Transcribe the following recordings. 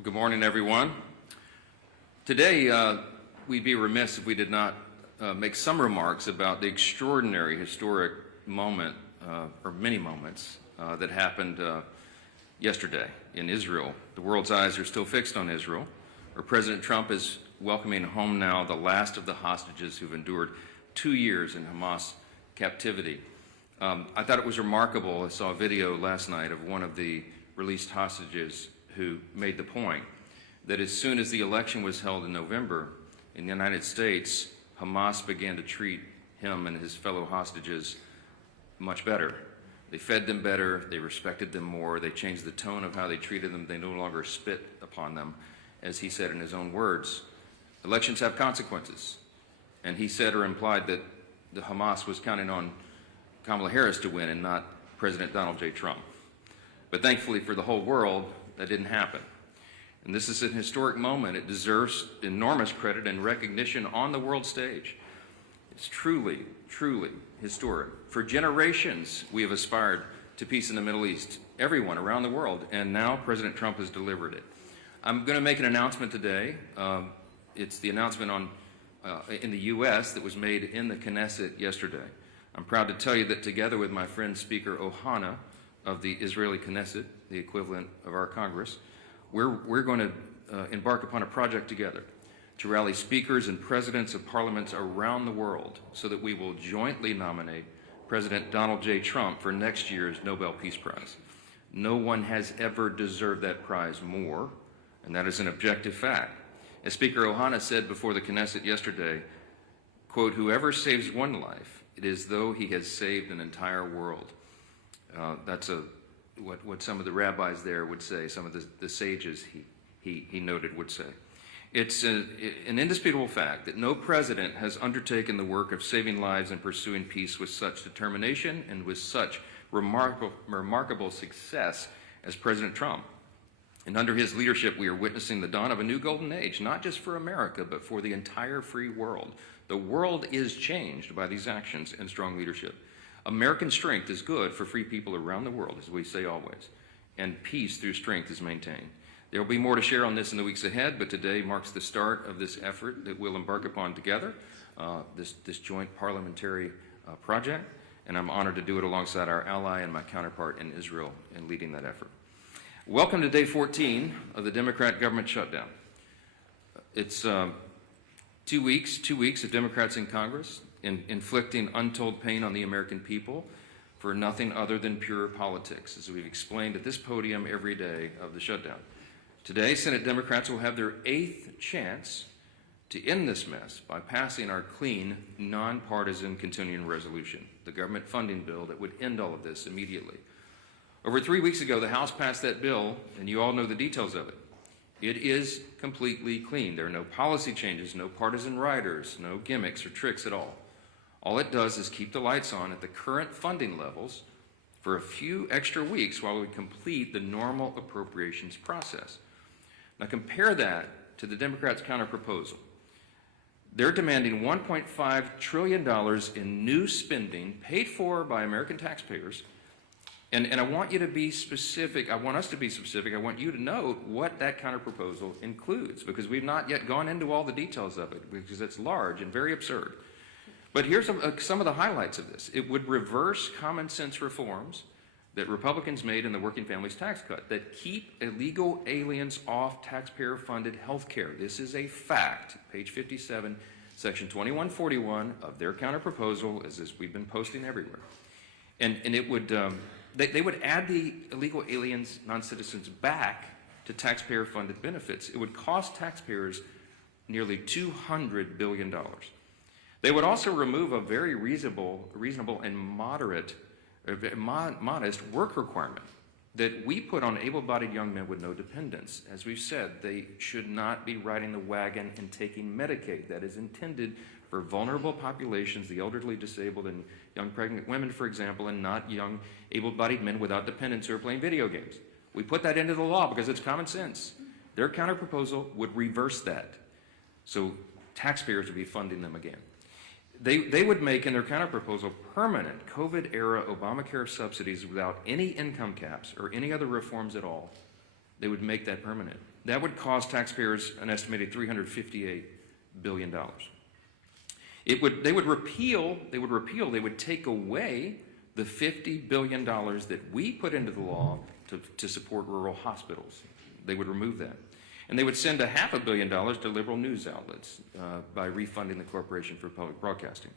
Well, good morning, everyone. Today, we'd be remiss if we did not make some remarks about the extraordinary historic moment, or many moments, that happened yesterday in Israel. The world's eyes are still fixed on Israel, where President Trump is welcoming home now the last of the hostages who've endured 2 years in Hamas captivity. I thought it was remarkable. I saw a video last night of one of the released hostages who made the point that as soon as the election was held in November in the United States, Hamas began to treat him and his fellow hostages much better. They fed them better, they respected them more, they changed the tone of how they treated them, they no longer spit upon them, as he said in his own words. Elections have consequences. And he said or implied that the Hamas was counting on Kamala Harris to win and not President Donald J. Trump. But thankfully for the whole world, that didn't happen. And this is an historic moment. It deserves enormous credit and recognition on the world stage. It's truly, truly historic. For generations, we have aspired to peace in the Middle East, everyone around the world, and now President Trump has delivered it. I'm going to make an announcement today. It's the announcement in the U.S. that was made in the Knesset yesterday. I'm proud to tell you that together with my friend Speaker Ohana of the Israeli Knesset, the equivalent of our Congress, we're going to embark upon a project together to rally speakers and presidents of parliaments around the world so that we will jointly nominate President Donald J. Trump for next year's Nobel Peace Prize. No one has ever deserved that prize more, and that is an objective fact. As Speaker Ohana said before the Knesset yesterday, quote, "Whoever saves one life, it is though he has saved an entire world." That's what some of the rabbis there would say, some of the sages he noted would say. It's an indisputable fact that no president has undertaken the work of saving lives and pursuing peace with such determination and with such remarkable success as President Trump. And under his leadership, we are witnessing the dawn of a new golden age, not just for America, but for the entire free world. The world is changed by these actions and strong leadership. American strength is good for free people around the world, as we say always, and peace through strength is maintained. There will be more to share on this in the weeks ahead, but today marks the start of this effort that we'll embark upon together, this joint parliamentary project, and I'm honored to do it alongside our ally and my counterpart in Israel in leading that effort. Welcome to day 14 of the Democrat government shutdown. It's 2 weeks of Democrats in Congress inflicting untold pain on the American people for nothing other than pure politics, as we've explained at this podium every day of the shutdown. Today, Senate Democrats will have their 8th chance to end this mess by passing our clean, nonpartisan continuing resolution, the government funding bill that would end all of this immediately. Over 3 weeks ago, the House passed that bill, and you all know the details of it. It is completely clean. There are no policy changes, no partisan riders, no gimmicks or tricks at all. All it does is keep the lights on at the current funding levels for a few extra weeks while we complete the normal appropriations process. Now compare that to the Democrats' counterproposal. They're demanding $1.5 trillion in new spending paid for by American taxpayers. And I want you to be specific. I want us to be specific. I want you to note what that counterproposal includes, because we've not yet gone into all the details of it, because it's large and very absurd. But here's some of the highlights of this. It would reverse common sense reforms that Republicans made in the Working Families Tax Cut that keep illegal aliens off taxpayer-funded health care. This is a fact. Page 57, section 2141 of their counterproposal, as we've been posting everywhere. And it would, they would add the illegal aliens, non-citizens, back to taxpayer-funded benefits. It would cost taxpayers nearly $200 billion. They would also remove a very reasonable and modest work requirement that we put on able-bodied young men with no dependents. As we've said, they should not be riding the wagon and taking Medicaid. That is intended for vulnerable populations, the elderly, disabled, and young pregnant women, for example, and not young able-bodied men without dependents who are playing video games. We put that into the law because it's common sense. Their counterproposal would reverse that. So taxpayers would be funding them again. They would make in their counterproposal permanent COVID-era Obamacare subsidies without any income caps or any other reforms at all. They would make that permanent. That would cost taxpayers an estimated $358 billion. They would take away the $50 billion that we put into the law to support rural hospitals. They would remove that. And they would send $500 million to liberal news outlets by refunding the Corporation for Public Broadcasting.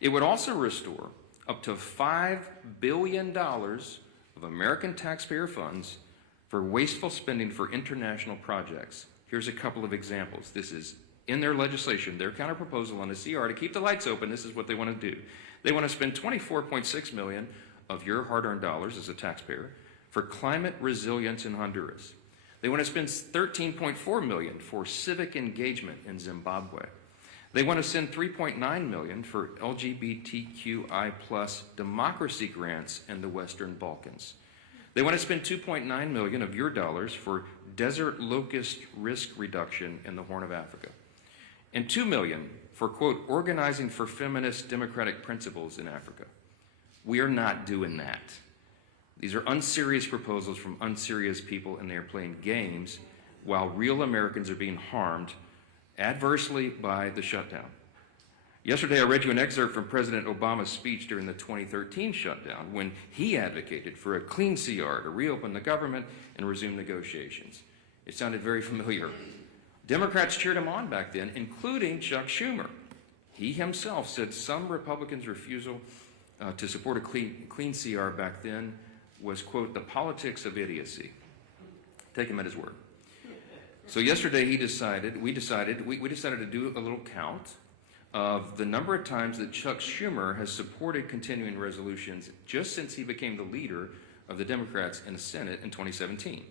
It would also restore up to $5 billion of American taxpayer funds for wasteful spending for international projects. Here's a couple of examples. This is in their legislation, their counterproposal on the CR to keep the lights open. This is what they want to do. They want to spend $24.6 million of your hard-earned dollars as a taxpayer for climate resilience in Honduras. They want to spend $13.4 million for civic engagement in Zimbabwe. They want to send $3.9 million for LGBTQI+ democracy grants in the Western Balkans. They want to spend $2.9 million of your dollars for desert locust risk reduction in the Horn of Africa. And $2 million for, quote, organizing for feminist democratic principles in Africa. We are not doing that. These are unserious proposals from unserious people, and they are playing games while real Americans are being harmed adversely by the shutdown. Yesterday, I read you an excerpt from President Obama's speech during the 2013 shutdown when he advocated for a clean CR to reopen the government and resume negotiations. It sounded very familiar. Democrats cheered him on back then, including Chuck Schumer. He himself said some Republicans' refusal to support a clean CR back then was, quote, the politics of idiocy. Take him at his word. So yesterday we decided to do a little count of the number of times that Chuck Schumer has supported continuing resolutions just since he became the leader of the Democrats in the Senate in 2017.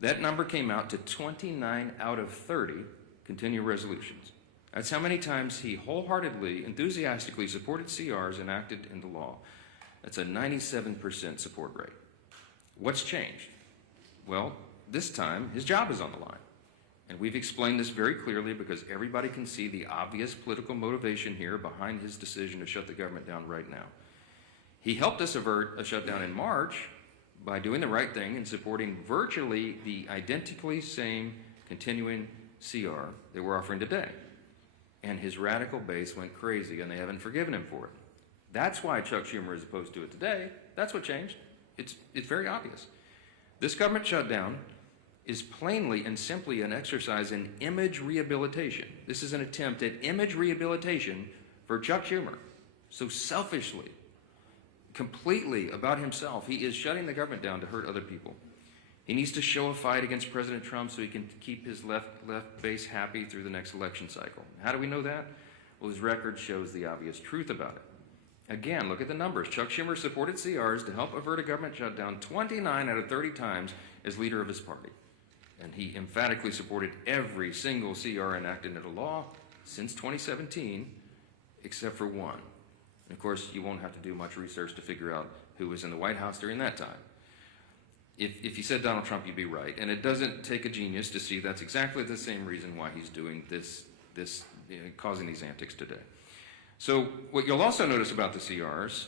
That number came out to 29 out of 30 continuing resolutions. That's how many times he wholeheartedly, enthusiastically supported CRs enacted into law. That's a 97% support rate. What's changed? Well, this time his job is on the line. And we've explained this very clearly because everybody can see the obvious political motivation here behind his decision to shut the government down right now. He helped us avert a shutdown in March by doing the right thing and supporting virtually the identically same continuing CR that we're offering today. And his radical base went crazy, and they haven't forgiven him for it. That's why Chuck Schumer is opposed to it today. That's what changed. It's very obvious. This government shutdown is plainly and simply an exercise in image rehabilitation. This is an attempt at image rehabilitation for Chuck Schumer. So selfishly, completely about himself, he is shutting the government down to hurt other people. He needs to show a fight against President Trump so he can keep his left base happy through the next election cycle. How do we know that? Well, his record shows the obvious truth about it. Again, look at the numbers. Chuck Schumer supported CRs to help avert a government shutdown 29 out of 30 times as leader of his party. And he emphatically supported every single CR enacted into law since 2017, except for one. And of course, you won't have to do much research to figure out who was in the White House during that time. If you said Donald Trump, you'd be right. And it doesn't take a genius to see that's exactly the same reason why he's doing this causing these antics today. So what you'll also notice about the CRs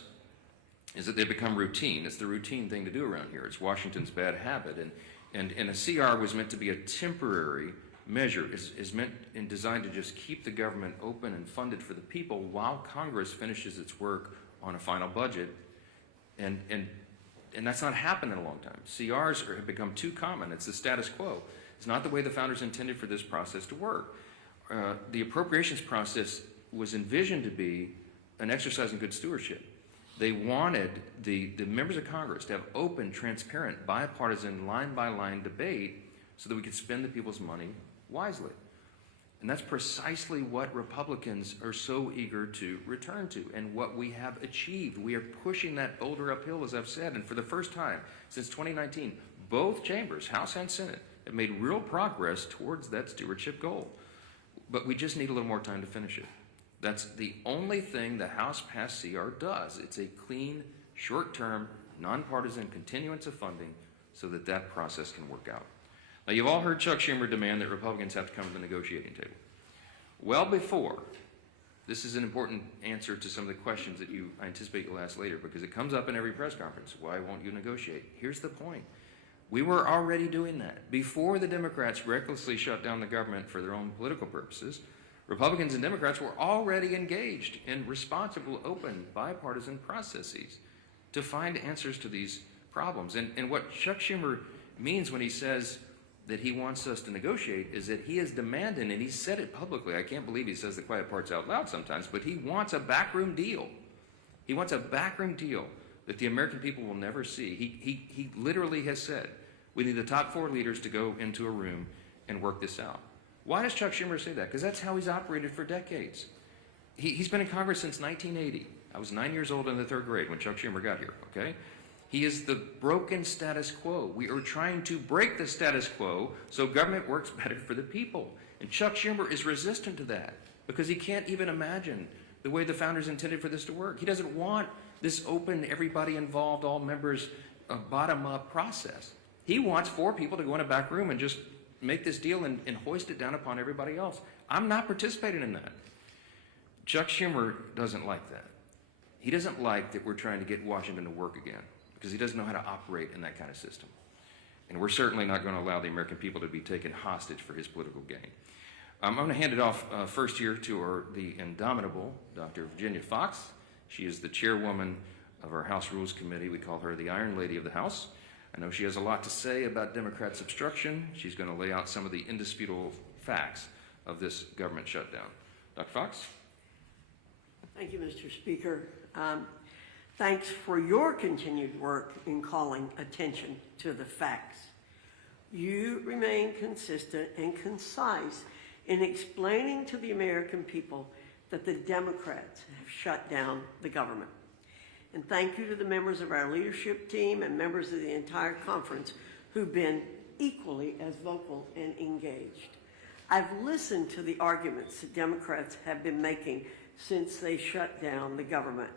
is that they become routine. It's the routine thing to do around here. It's Washington's bad habit. And a CR was meant to be a temporary measure, is meant and designed to just keep the government open and funded for the people while Congress finishes its work on a final budget. And that's not happened in a long time. CRs have become too common. It's the status quo. It's not the way the founders intended for this process to work. The appropriations process was envisioned to be an exercise in good stewardship. They wanted the members of Congress to have open, transparent, bipartisan, line-by-line debate so that we could spend the people's money wisely. And that's precisely what Republicans are so eager to return to and what we have achieved. We are pushing that boulder uphill, as I've said, and for the first time since 2019, both chambers, House and Senate, have made real progress towards that stewardship goal. But we just need a little more time to finish it. That's the only thing the House passed CR does. It's a clean, short-term, nonpartisan continuance of funding so that that process can work out. Now, you've all heard Chuck Schumer demand that Republicans have to come to the negotiating table. Well before, this is an important answer to some of the questions that I anticipate you'll ask later because it comes up in every press conference. Why won't you negotiate? Here's the point. We were already doing that. Before the Democrats recklessly shut down the government for their own political purposes, Republicans and Democrats were already engaged in responsible, open, bipartisan processes to find answers to these problems. And what Chuck Schumer means when he says that he wants us to negotiate is that he is demanding, and he said it publicly, I can't believe he says the quiet parts out loud sometimes, but he wants a backroom deal. He wants a backroom deal that the American people will never see. He literally has said, we need the top 4 leaders to go into a room and work this out. Why does Chuck Schumer say that? Because that's how he's operated for decades. He's been in Congress since 1980. I was 9 years old in the 3rd grade when Chuck Schumer got here, okay? He is the broken status quo. We are trying to break the status quo so government works better for the people. And Chuck Schumer is resistant to that because he can't even imagine the way the founders intended for this to work. He doesn't want this open, everybody involved, all members, bottom-up process. He wants 4 people to go in a back room and just make this deal and hoist it down upon everybody else. I'm not participating in that. Chuck Schumer doesn't like that. He doesn't like that we're trying to get Washington to work again because he doesn't know how to operate in that kind of system. And we're certainly not going to allow the American people to be taken hostage for his political gain. I'm going to hand it off first here to the indomitable Dr. Virginia Fox. She is the chairwoman of our House Rules Committee. We call her the Iron Lady of the House. I know she has a lot to say about Democrats' obstruction. She's going to lay out some of the indisputable facts of this government shutdown. Dr. Fox? Thank you, Mr. Speaker. Thanks for your continued work in calling attention to the facts. You remain consistent and concise in explaining to the American people that the Democrats have shut down the government. And thank you to the members of our leadership team and members of the entire conference who've been equally as vocal and engaged. I've listened to the arguments that Democrats have been making since they shut down the government,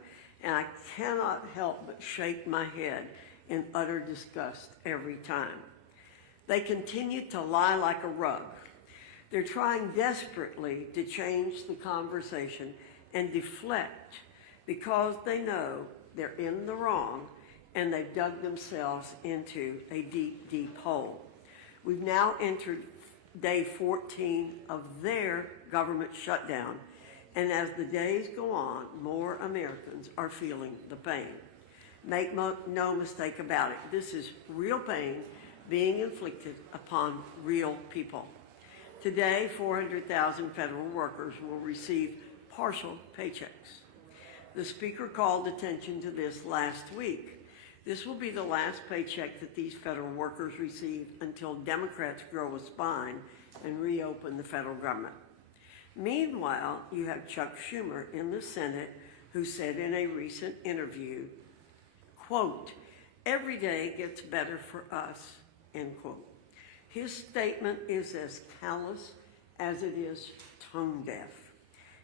and I cannot help but shake my head in utter disgust every time. They continue to lie like a rug. They're trying desperately to change the conversation and deflect because they know they're in the wrong and they've dug themselves into a deep, deep hole. We've now entered day 14 of their government shutdown, and as the days go on, more Americans are feeling the pain. Make no mistake about it, this is real pain being inflicted upon real people. Today, 400,000 federal workers will receive partial paychecks. The Speaker called attention to this last week. This will be the last paycheck that these federal workers receive until Democrats grow a spine and reopen the federal government. Meanwhile, you have Chuck Schumer in the Senate who said in a recent interview, quote, "Every day gets better for us," end quote. His statement is as callous as it is tone deaf,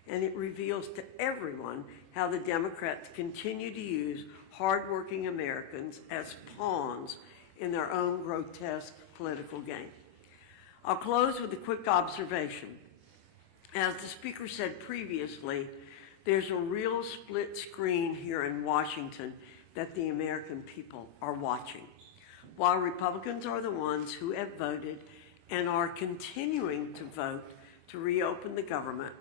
and it reveals to everyone how the Democrats continue to use hardworking Americans as pawns in their own grotesque political game. I'll close with a quick observation. As the Speaker said previously, there's a real split screen here in Washington that the American people are watching. While Republicans are the ones who have voted and are continuing to vote to reopen the government,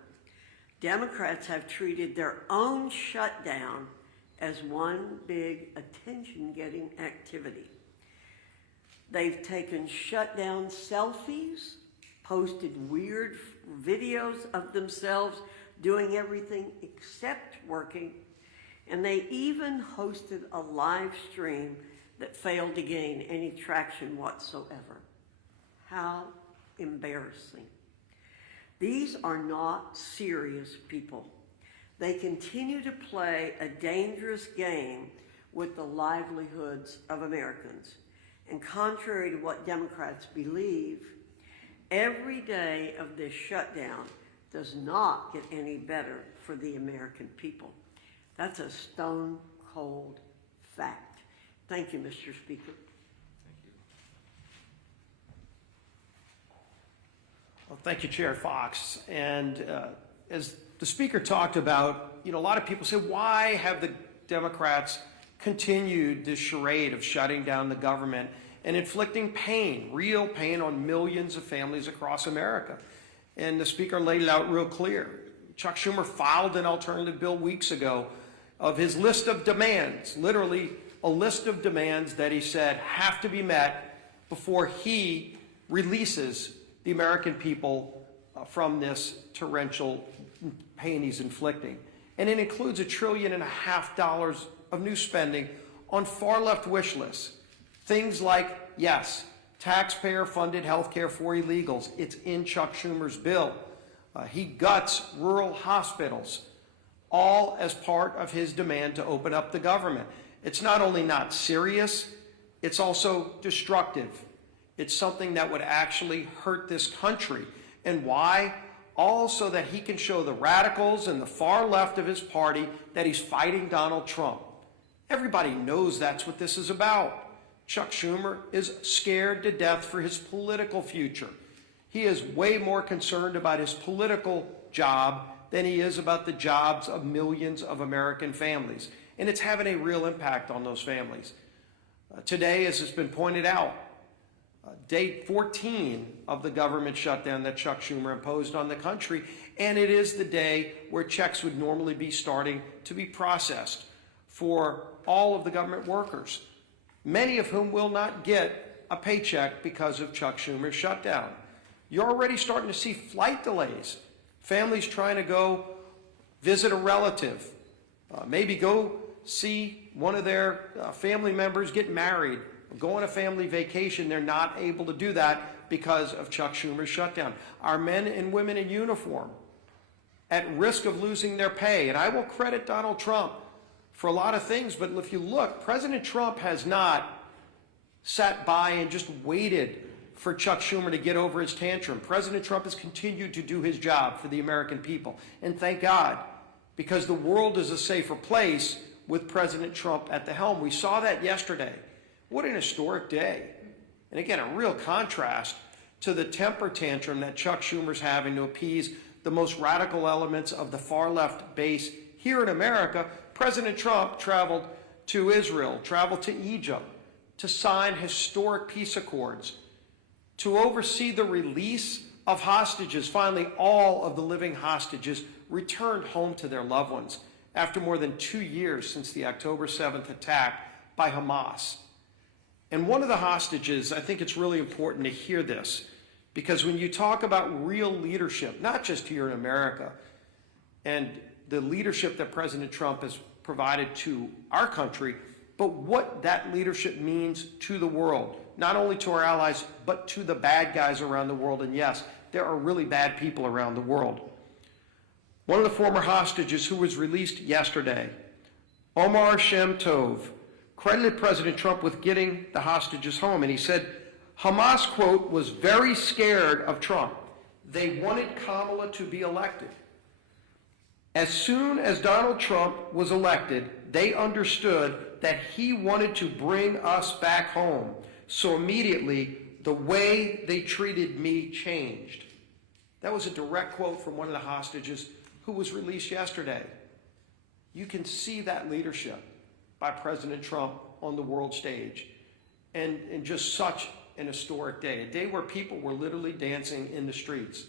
Democrats have treated their own shutdown as one big attention-getting activity. They've taken shutdown selfies, posted weird videos of themselves doing everything except working, and they even hosted a live stream that failed to gain any traction whatsoever. How embarrassing. These are not serious people. They continue to play a dangerous game with the livelihoods of Americans. And contrary to what Democrats believe, every day of this shutdown does not get any better for the American people. That's a stone cold fact. Thank you, Mr. Speaker. Thank you. Well, thank you, Chair Fox. And as the Speaker talked about, a lot of people say, why have the Democrats continued this charade of shutting down the government and inflicting pain, real pain, on millions of families across America. And the Speaker laid it out real clear. Chuck Schumer filed an alternative bill weeks ago of his list of demands, literally a list of demands that he said have to be met before he releases the American people from this torrential pain he's inflicting. And it includes $1.5 trillion of new spending on far left wish lists. Things like, yes, taxpayer-funded health care for illegals. It's in Chuck Schumer's bill. He guts rural hospitals, all as part of his demand to open up the government. It's not only not serious, it's also destructive. It's something that would actually hurt this country. And why? All so that he can show the radicals and the far left of his party that he's fighting Donald Trump. Everybody knows that's what this is about. Chuck Schumer is scared to death for his political future. He is way more concerned about his political job than he is about the jobs of millions of American families. And it's having a real impact on those families. Today, as has been pointed out, day 14 of the government shutdown that Chuck Schumer imposed on the country, and it is the day where checks would normally be starting to be processed for all of the government workers, many of whom will not get a paycheck because of Chuck Schumer's shutdown. You're already starting to see flight delays, families trying to go visit a relative, maybe go see one of their family members get married, go on a family vacation. They're not able to do that because of Chuck Schumer's shutdown. Our men and women in uniform at risk of losing their pay. And I will credit Donald Trump for a lot of things, but if you look, President Trump has not sat by and just waited for Chuck Schumer to get over his tantrum. President Trump has continued to do his job for the American people. And thank God, because the world is a safer place with President Trump at the helm. We saw that yesterday. What an historic day. And again, a real contrast to the temper tantrum that Chuck Schumer's having to appease the most radical elements of the far left base here in America. President Trump traveled to Israel, traveled to Egypt to sign historic peace accords, to oversee the release of hostages. Finally, all of the living hostages returned home to their loved ones after more than 2 years since the October 7th attack by Hamas. And one of the hostages, I think it's really important to hear this, because when you talk about real leadership, not just here in America, and the leadership that President Trump has provided to our country, but what that leadership means to the world, not only to our allies, but to the bad guys around the world. And yes, there are really bad people around the world. One of the former hostages who was released yesterday, Omar Shem Tov, credited President Trump with getting the hostages home. And he said, Hamas, quote, was very scared of Trump. They wanted Kamala to be elected. As soon as Donald Trump was elected, they understood that he wanted to bring us back home. So immediately, the way they treated me changed. That was a direct quote from one of the hostages who was released yesterday. You can see that leadership by President Trump on the world stage. And just such an historic day, a day where people were literally dancing in the streets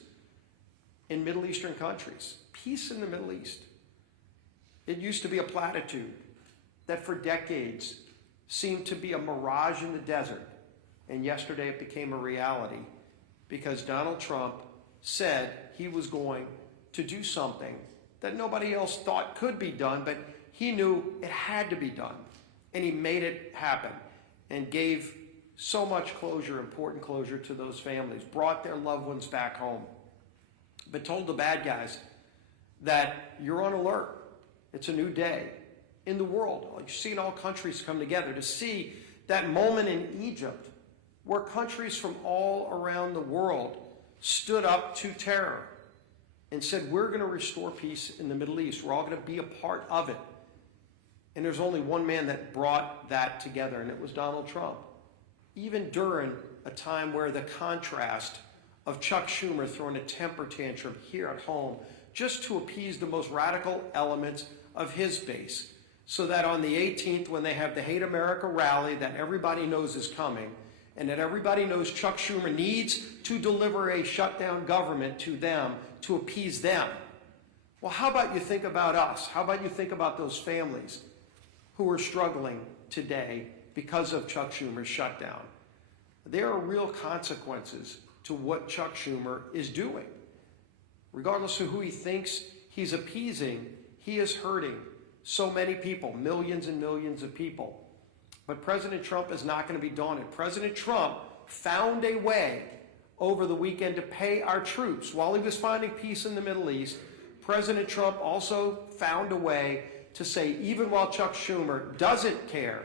in Middle Eastern countries. Peace in the Middle East. It used to be a platitude that for decades seemed to be a mirage in the desert. And yesterday it became a reality because Donald Trump said he was going to do something that nobody else thought could be done, but he knew it had to be done. And he made it happen and gave so much closure, important closure to those families, brought their loved ones back home, but told the bad guys that you're on alert. It's a new day in the world. You've seen all countries come together to see that moment in Egypt where countries from all around the world stood up to terror and said, we're going to restore peace in the Middle East. We're all going to be a part of it. And there's only one man that brought that together, and it was Donald Trump. Even during a time where the contrast of Chuck Schumer throwing a temper tantrum here at home just to appease the most radical elements of his base, so that on the 18th, when they have the Hate America rally that everybody knows is coming, and that everybody knows Chuck Schumer needs to deliver a shutdown government to them to appease them. Well, how about you think about us? How about you think about those families who are struggling today because of Chuck Schumer's shutdown? There are real consequences to what Chuck Schumer is doing. Regardless of who he thinks he's appeasing, he is hurting so many people, millions and millions of people. But President Trump is not going to be daunted. President Trump found a way over the weekend to pay our troops. While he was finding peace in the Middle East, President Trump also found a way to say, even while Chuck Schumer doesn't care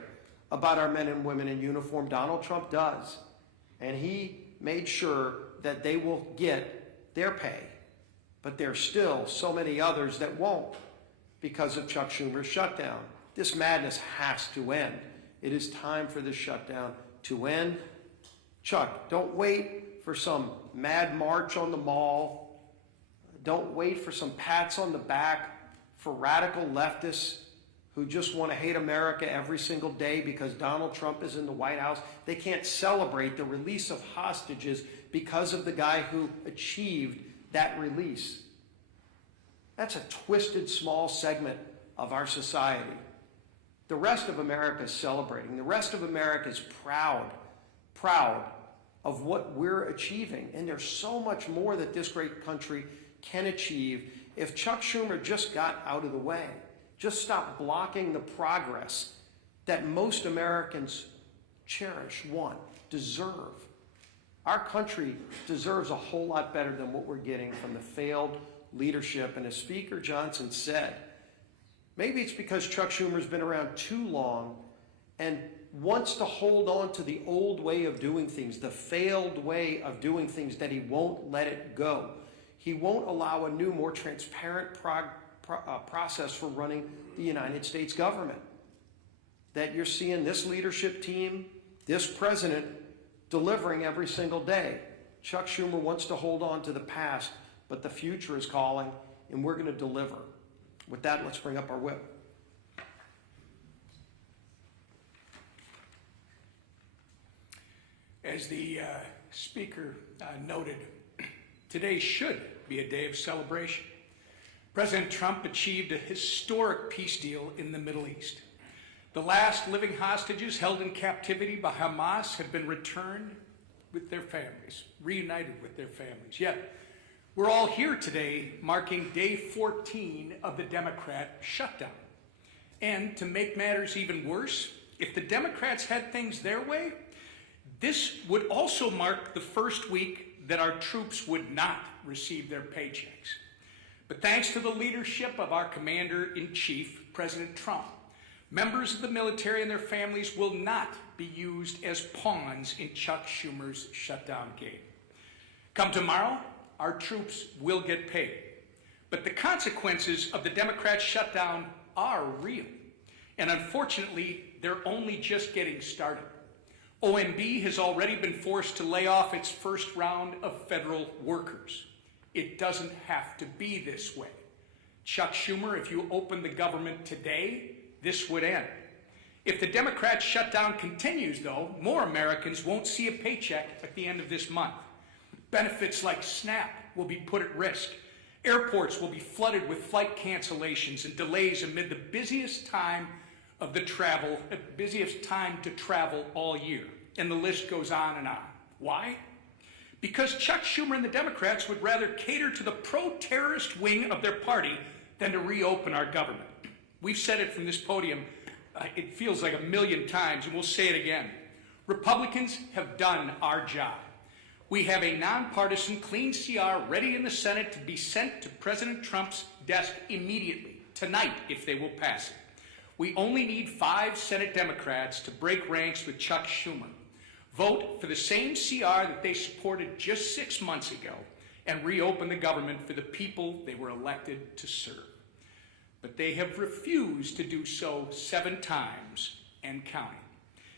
about our men and women in uniform, Donald Trump does. And he made sure that they will get their pay. But there's still so many others that won't because of Chuck Schumer's shutdown. This madness has to end. It is time for this shutdown to end. Chuck, don't wait for some mad march on the mall. Don't wait for some pats on the back for radical leftists who just want to hate America every single day because Donald Trump is in the White House. They can't celebrate the release of hostages because of the guy who achieved that release. That's a twisted small segment of our society. The rest of America is celebrating. The rest of America is proud of what we're achieving. And there's so much more that this great country can achieve if Chuck Schumer just got out of the way, just stopped blocking the progress that most Americans cherish, want, deserve. Our country deserves a whole lot better than what we're getting from the failed leadership. And as Speaker Johnson said, maybe it's because Chuck Schumer's been around too long and wants to hold on to the old way of doing things, the failed way of doing things, that he won't let it go. He won't allow a new, more transparent process for running the United States government. That you're seeing this leadership team, this president, delivering every single day. Chuck Schumer wants to hold on to the past, but the future is calling, and we're going to deliver. With that, let's bring up our whip. As the Speaker noted, today should be a day of celebration. President Trump achieved a historic peace deal in the Middle East. The last living hostages held in captivity by Hamas have been returned with their families, reunited with their families. Yet, we're all here today marking day 14 of the Democrat shutdown. And to make matters even worse, if the Democrats had things their way, this would also mark the first week that our troops would not receive their paychecks. But thanks to the leadership of our Commander-in-Chief, President Trump, members of the military and their families will not be used as pawns in Chuck Schumer's shutdown game. Come tomorrow, our troops will get paid. But the consequences of the Democrat shutdown are real. And unfortunately, they're only just getting started. OMB has already been forced to lay off its first round of federal workers. It doesn't have to be this way. Chuck Schumer, if you open the government today, this would end. If the Democrat shutdown continues, though, more Americans won't see a paycheck at the end of this month. Benefits like SNAP will be put at risk. Airports will be flooded with flight cancellations and delays amid the busiest time to travel all year. And the list goes on and on. Why? Because Chuck Schumer and the Democrats would rather cater to the pro-terrorist wing of their party than to reopen our government. We've said it from this podium, it feels like 1,000,000 times, and we'll say it again. Republicans have done our job. We have a nonpartisan clean CR ready in the Senate to be sent to President Trump's desk immediately, tonight, if they will pass it. We only need 5 Senate Democrats to break ranks with Chuck Schumer, vote for the same CR that they supported just 6 months ago, and reopen the government for the people they were elected to serve. But they have refused to do so 7 times and counting.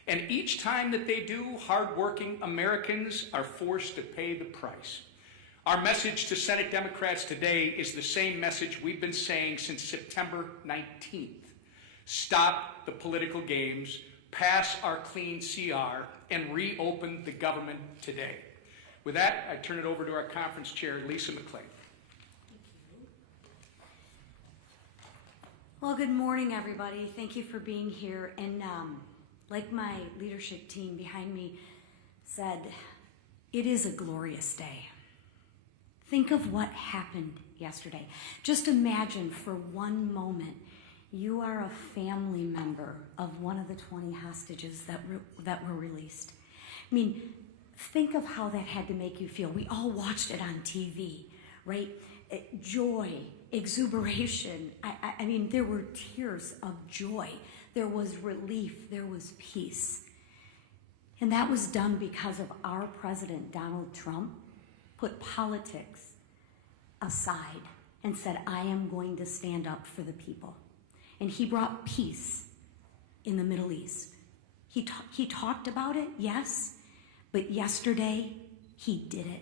And each time that they do, hardworking Americans are forced to pay the price. Our message to Senate Democrats today is the same message we've been saying since September 19th. Stop the political games, pass our clean CR, and reopen the government today. With that, I turn it over to our conference chair, Lisa McClain. Well, good morning, everybody. Thank you for being here. And like my leadership team behind me said, it is a glorious day. Think of what happened yesterday. Just imagine for one moment you are a family member of one of the 20 hostages that were released. I mean, think of how that had to make you feel. We all watched it on TV, right? Joy, exuberation. I mean, there were tears of joy. There was relief. There was peace. And that was done because of our president, Donald Trump, put politics aside and said, I am going to stand up for the people. And he brought peace in the Middle East. He talked about it, yes, but yesterday he did it.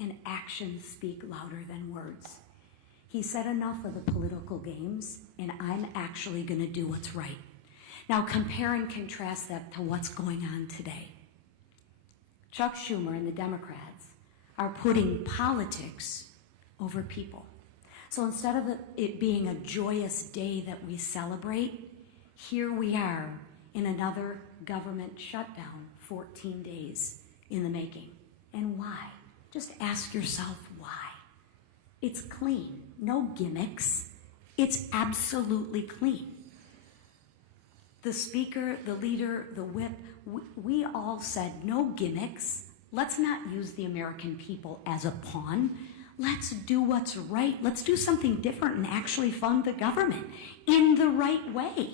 And actions speak louder than words. He said enough of the political games, and I'm actually going to do what's right. Now compare and contrast that to what's going on today. Chuck Schumer and the Democrats are putting politics over people. So instead of it being a joyous day that we celebrate, here we are in another government shutdown, 14 days in the making. And why? Just ask yourself why. It's clean, no gimmicks. It's absolutely clean. The speaker, the leader, the whip, we all said no gimmicks. Let's not use the American people as a pawn. Let's do what's right. Let's do something different and actually fund the government in the right way.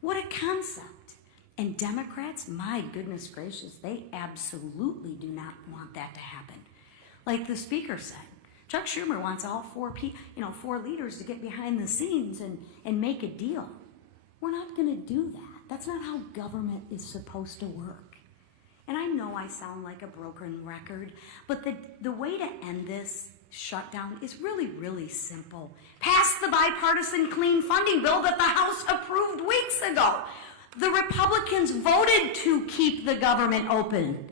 What a concept. And Democrats, my goodness gracious, they absolutely do not want that to happen. Like the speaker said, Chuck Schumer wants all four leaders to get behind the scenes and make a deal. We're not going to do that. That's not how government is supposed to work. And I know I sound like a broken record, but the way to end this shutdown is really, really simple. Pass the bipartisan clean funding bill that the House approved weeks ago. The Republicans voted to keep the government open.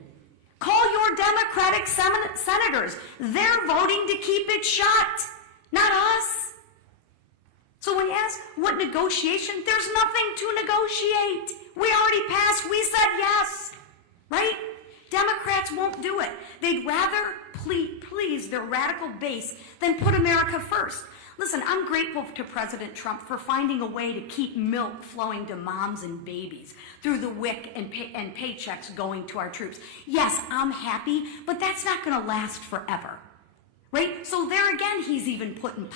Call your Democratic senators. They're voting to keep it shut, not us. So when you ask what negotiation, there's nothing to negotiate. We already passed. We said yes, right? Democrats won't do it. They'd rather please their radical base than put America first. Listen, I'm grateful to President Trump for finding a way to keep milk flowing to moms and babies through the WIC and paychecks going to our troops. Yes, I'm happy, but that's not going to last forever, right? So there again, he's even putting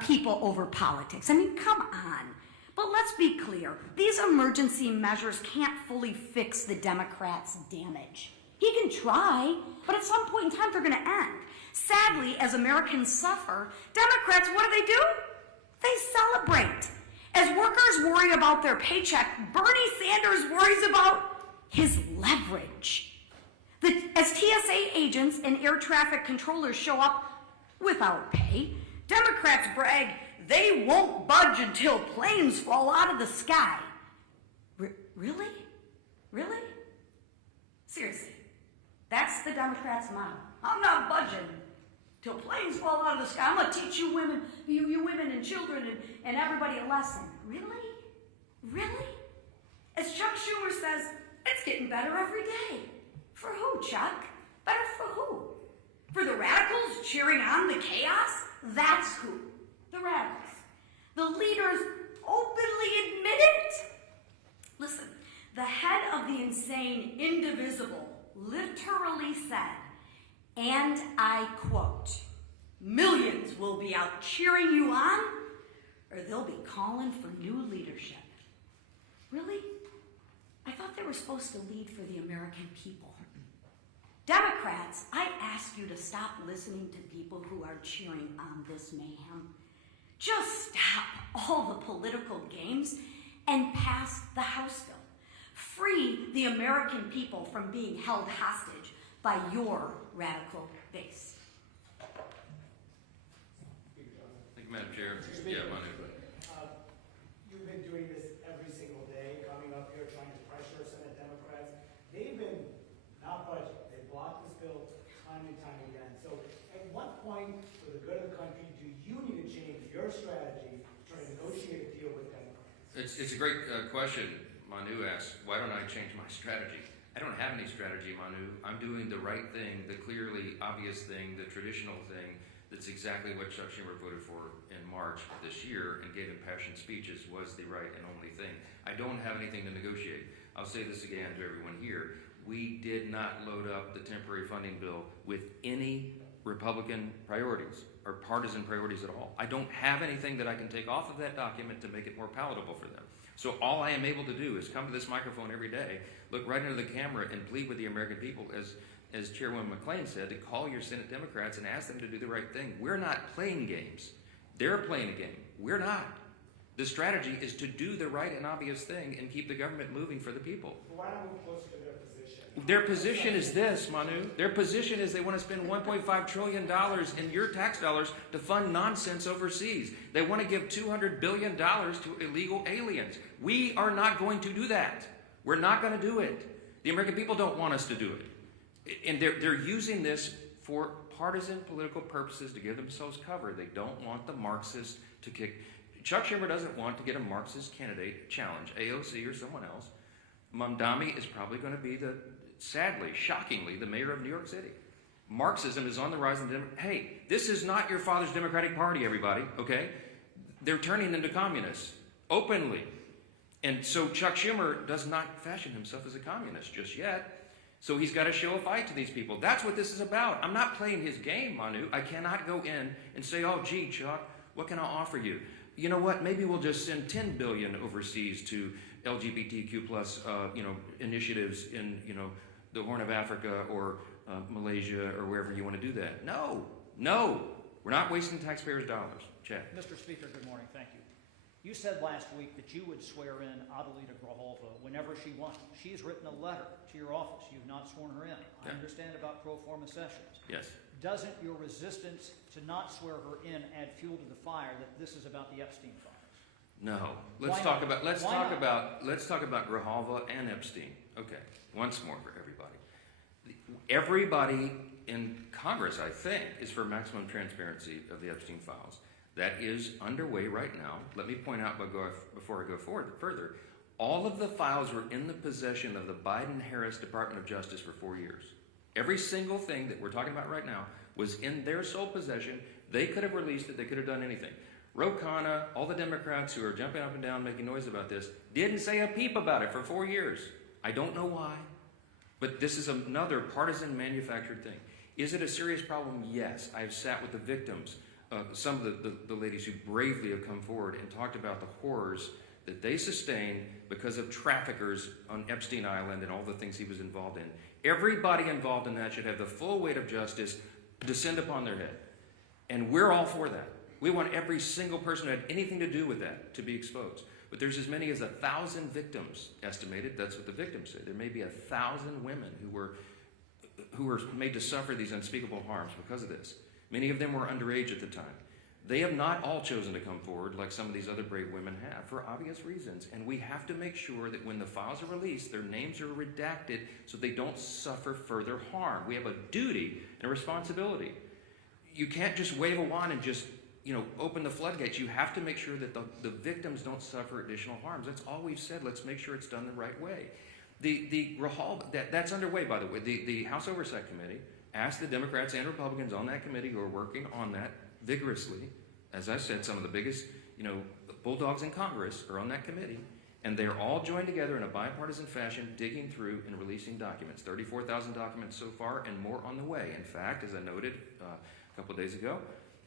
people over politics. I mean, come on. But let's be clear. These emergency measures can't fully fix the Democrats' damage. He can try, but at some point in time, they're going to end. Sadly, as Americans suffer, Democrats, what do? They celebrate. As workers worry about their paycheck, Bernie Sanders worries about his leverage. As TSA agents and air traffic controllers show up without pay, Democrats brag they won't budge until planes fall out of the sky. Really? Really? Seriously, that's the Democrats' motto. I'm not budging till planes fall out of the sky. I'm going to teach you women, you women and children and everybody a lesson. Really? Really? As Chuck Schumer says, it's getting better every day. For who, Chuck? Better for who? For the radicals cheering on the chaos? That's who. The radicals. The leaders openly admit it. Listen, the head of the insane indivisible literally said, and I quote, "Millions will be out cheering you on, or they'll be calling for new leadership." Really? I thought they were supposed to lead for the American people. Democrats, I ask you to stop listening to people who are cheering on this mayhem. Just stop all the political games and pass the House bill. Free the American people from being held hostage by your radical base. Thank you, Madam Chair. Yeah, Manu. You've been doing this every single day, coming up here trying to pressure It's a great question. Manu asks, why don't I change my strategy? I don't have any strategy, Manu. I'm doing the right thing, the clearly obvious thing, the traditional thing. That's exactly what Chuck Schumer voted for in March of this year and gave impassioned speeches was the right and only thing. I don't have anything to negotiate. I'll say this again to everyone here. We did not load up the temporary funding bill with any Republican priorities or partisan priorities at all. I don't have anything that I can take off of that document to make it more palatable for them. So all I am able to do is come to this microphone every day, look right into the camera and plead with the American people, as Chairwoman McClain said, to call your Senate Democrats and ask them to do the right thing. We're not playing games. They're playing a game. We're not. The strategy is to do the right and obvious thing and keep the government moving for the people. Why don't we close to their position? Their position is this, Manu. Their position is they want to spend $1.5 trillion in your tax dollars to fund nonsense overseas. They want to give $200 billion to illegal aliens. We are not going to do that. We're not going to do it. The American people don't want us to do it. And they're using this for partisan political purposes to give themselves cover. They don't want the Marxists to kick. Chuck Schumer doesn't want to get a Marxist candidate challenge, AOC or someone else. Mamdani is probably going to be sadly, shockingly, the mayor of New York City. Marxism is on the rise. Hey, this is not your father's Democratic Party, everybody, okay? They're turning into communists, openly. And so Chuck Schumer does not fashion himself as a communist just yet. So he's got to show a fight to these people. That's what this is about. I'm not playing his game, Manu. I cannot go in and say, oh, gee, Chuck, what can I offer you? You know what? Maybe we'll just send $10 billion overseas to LGBTQ plus, initiatives in, the Horn of Africa or Malaysia or wherever you want to do that. No, we're not wasting taxpayers' dollars. Check. Mr. Speaker, good morning. Thank you. You said last week that you would swear in Adelita Grijalva whenever she wants. She has written a letter to your office. You've not sworn her in. I understand about pro forma sessions. Yes. Doesn't your resistance to not swear her in add fuel to the fire that this is about the Epstein files? No. Let's talk about Grijalva and Epstein. Okay. Once more for everybody. Everybody in Congress, I think, is for maximum transparency of the Epstein files. That is underway right now. Let me point out before I go forward further, all of the files were in the possession of the Biden-Harris Department of Justice for 4 years. Every single thing that we're talking about right now was in their sole possession. They could have released it. They could have done anything. Ro Khanna, all the Democrats who are jumping up and down making noise about this, didn't say a peep about it for 4 years. I don't know why, but this is another partisan manufactured thing. Is it a serious problem? Yes. I've sat with the victims. Some of the ladies who bravely have come forward and talked about the horrors that they sustained because of traffickers on Epstein Island and all the things he was involved in. Everybody involved in that should have the full weight of justice descend upon their head. And we're all for that. We want every single person who had anything to do with that to be exposed. But there's as many as 1,000 victims estimated. That's what the victims say. There may be 1,000 women who were made to suffer these unspeakable harms because of this. Many of them were underage at the time. They have not all chosen to come forward like some of these other brave women have for obvious reasons. And we have to make sure that when the files are released, their names are redacted so they don't suffer further harm. We have a duty and a responsibility. You can't just wave a wand and just, open the floodgates. You have to make sure that the victims don't suffer additional harms. That's all we've said. Let's make sure it's done the right way. The Grijalva, that's underway, by the way. The House Oversight Committee asked the Democrats and Republicans on that committee who are working on that vigorously. As I said, some of the biggest, bulldogs in Congress are on that committee, and they're all joined together in a bipartisan fashion, digging through and releasing documents. 34,000 documents so far, and more on the way. In fact, as I noted a couple of days ago,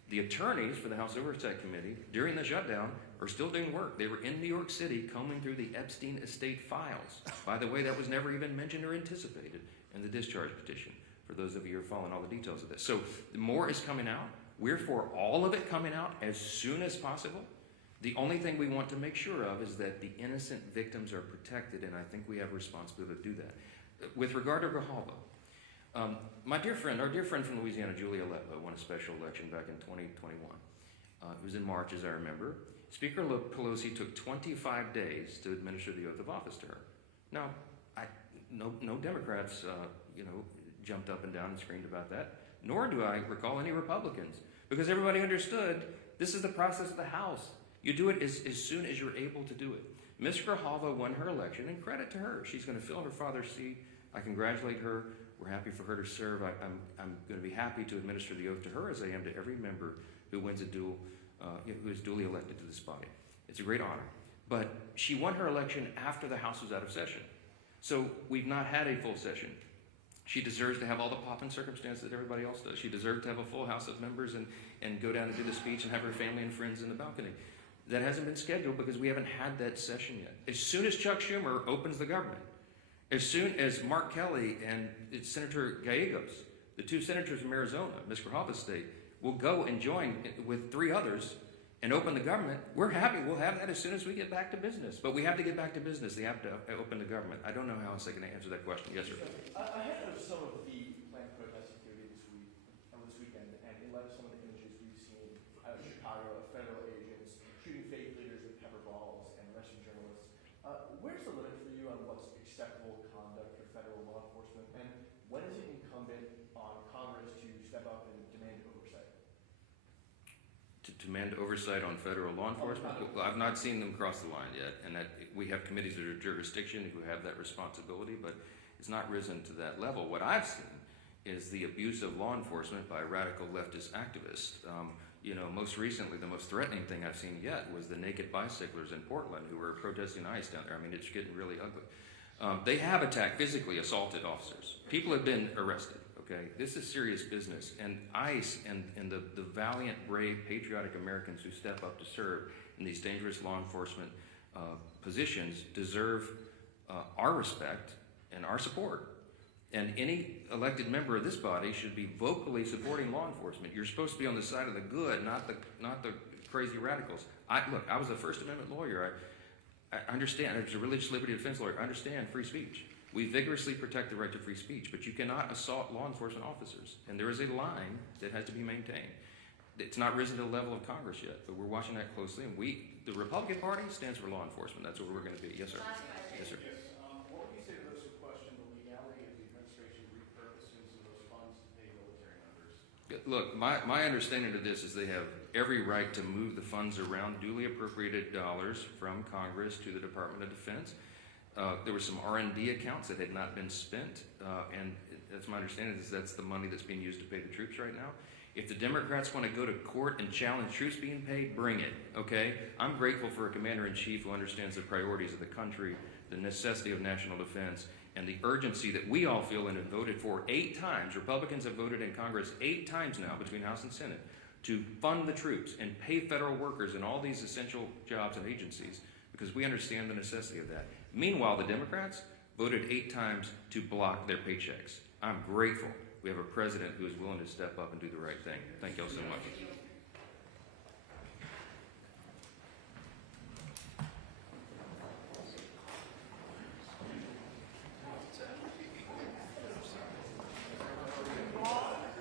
the attorneys for the House Oversight Committee during the shutdown are still doing work. They were in New York City combing through the Epstein estate files. By the way, that was never even mentioned or anticipated in the discharge petition, for those of you who are following all the details of this. So more is coming out. We're for all of it coming out as soon as possible. The only thing we want to make sure of is that the innocent victims are protected, and I think we have a responsibility to do that. With regard to Grijalva, our dear friend from Louisiana, Julia Letlow, won a special election back in 2021. It was in March, as I remember. Speaker Pelosi took 25 days to administer the oath of office to her. Now, no Democrats, jumped up and down and screamed about that, nor do I recall any Republicans, because everybody understood this is the process of the House. You do it as soon as you're able to do it. Ms. Grijalva won her election, and credit to her. She's going to fill her father's seat. I congratulate her. We're happy for her to serve. I'm going to be happy to administer the oath to her as I am to every member who wins who is duly elected to this body. It's a great honor. But she won her election after the House was out of session. So we've not had a full session. She deserves to have all the pomp and circumstance that everybody else does. She deserves to have a full House of members and go down and do the speech and have her family and friends in the balcony. That hasn't been scheduled because we haven't had that session yet. As soon as Chuck Schumer opens the government, as soon as Mark Kelly and Senator Gallegos, the two senators from Arizona, Ms. Grijalva's state, will go and join with 3 others and open the government, we're happy. We'll have that as soon as we get back to business. But we have to get back to business. They have to open the government. I don't know how else I can answer that question. Yes, sir. Ahead of some of the planned protest activity this weekend, and in light of some of the images we've seen out of Chicago of federal agents shooting faith leaders with pepper balls and arresting journalists, where's the limit for you on what's acceptable conduct for federal law enforcement, and when is it incumbent on Congress to step up and demand oversight? To demand oversight on federal law enforcement? Well, I've not seen them cross the line yet, and that we have committees that are jurisdiction who have that responsibility, but it's not risen to that level. What I've seen is the abuse of law enforcement by radical leftist activists. Most recently, the most threatening thing I've seen yet was the naked bicyclers in Portland who were protesting ICE down there. I mean, it's getting really ugly. They have attacked, physically assaulted officers. People have been arrested. Okay, this is serious business, and ICE and the valiant, brave, patriotic Americans who step up to serve in these dangerous law enforcement positions deserve our respect and our support. And any elected member of this body should be vocally supporting law enforcement. You're supposed to be on the side of the good, not the crazy radicals. I was a First Amendment lawyer. I understand. I was a religious liberty defense lawyer. I understand free speech. We vigorously protect the right to free speech, but you cannot assault law enforcement officers. And there is a line that has to be maintained. It's not risen to the level of Congress yet, but we're watching that closely. And the Republican Party stands for law enforcement. That's what we're going to be. Yes, sir. Yes, sir. What would you say to those who question the legality of the administration repurposing some of those funds to pay military members? Look, my understanding of this is they have every right to move the funds around, duly appropriated dollars from Congress to the Department of Defense. There were some R&D accounts that had not been spent, and that's my understanding is that's the money that's being used to pay the troops right now. If the Democrats want to go to court and challenge troops being paid, bring it, okay? I'm grateful for a commander-in-chief who understands the priorities of the country, the necessity of national defense, and the urgency that we all feel and have voted for 8 times. Republicans have voted in Congress 8 times now between House and Senate to fund the troops and pay federal workers in all these essential jobs and agencies because we understand the necessity of that. Meanwhile, the Democrats voted 8 times to block their paychecks. I'm grateful we have a president who is willing to step up and do the right thing. Thank you all so much.